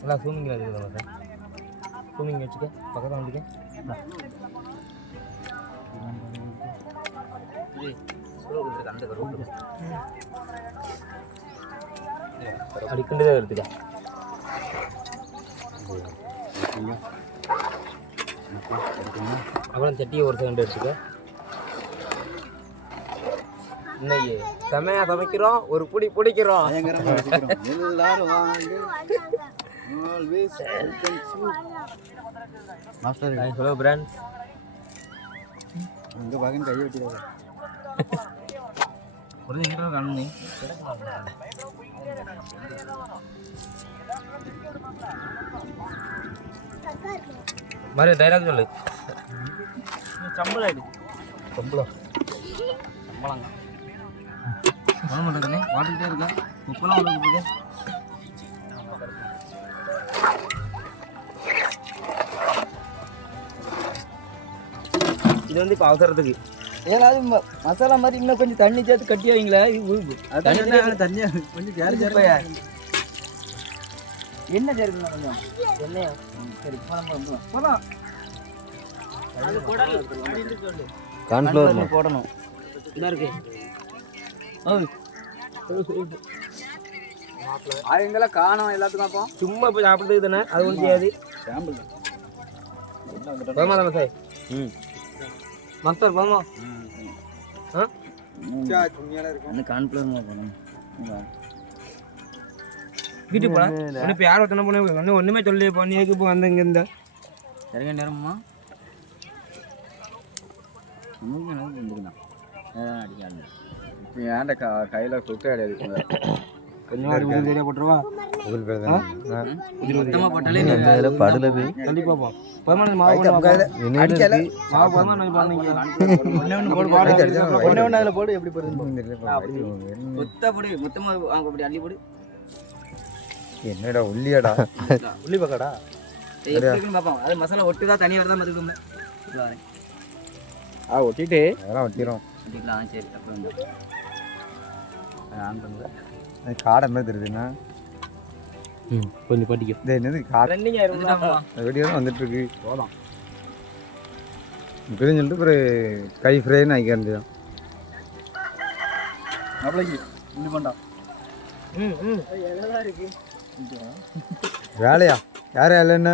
நல்லா சூமிங்கில் இருக்குது sir zooming வச்சுக்க பக்கத்தில் வந்துக்க அடிக்கண்டு தான் எடுத்துக்க அப்புறம் சட்டியை ஒரு செகண்ட் எடுத்துக்க. இன்னைக்கு செமையா சமைக்கிறோம் ஒரு புடி பிடிக்கிறோம். எல்லாரும் மாஸ்டர் ஹலோ பிராண்ட்ஸ் அங்க பாக்கன்னு கையை வெட்டிடாத டைலாக் சொல்லு சம்பளம் ஆயிடு சம்பளம் சம்பளங்க என்ன பண்ணுறதுனே வாட்டிக்கிட்டே இருக்கா உப்பெல்லாம் உள்ள இது வந்து இப்போ அவசரத்துக்கு. ஏதாவது ம- மசாலா மாதிரி இன்னும் கொஞ்சம் தண்ணி சேர்த்து கட்டி வைங்களா. தண்ணி தண்ணியா கொஞ்சம் கேரி என்ன சேர்க்கணும் கொஞ்சம்? எண்ணெயா? சரி போடணும். இதாக இருக்கு. ஆயுங்கெல்லாம் காணும் எல்லாத்துக்கும் அப்போ. சும்மா போய் சாப்பிட்டு தானே? அது ஒன்றும் செய்யாது சாம்பிள் போமா தானே. சார் ம். மஸ்தர் போமா வீட்டுக்கு போல இப்போ யார் ஒருத்தனை போன ஒன்றும் ஒன்றுமே சொல்லி இப்போ. நீ வந்து இங்கே இந்த இறங்க நேரமா இப்போ ஏன்டா க கையில் சுக்க கிடையாது கொஞ்சம் சரியா போட்டுருவா? என்னடா உள்ளியாடா? உள்ளி பக்கடா பார்ப்போம். அது மசாலா ஒட்டுதா வரதான் மதுக்குமே ஆ ஒட்டிட்டு. அதெல்லாம் ஒட்டிடும் ஒட்டிக்கலாம் சரி காடை மாதிரி தெரியுதுண்ணா. கொஞ்சம் படிக்கும் இது என்னது வீடியோ வந்துட்டு இருக்கு போதும் இப்படின்னு சொல்லிட்டு ஒரு கை ஃப்ரைன்னு ஆகிக்க வேலையா? யார் வேலை என்ன?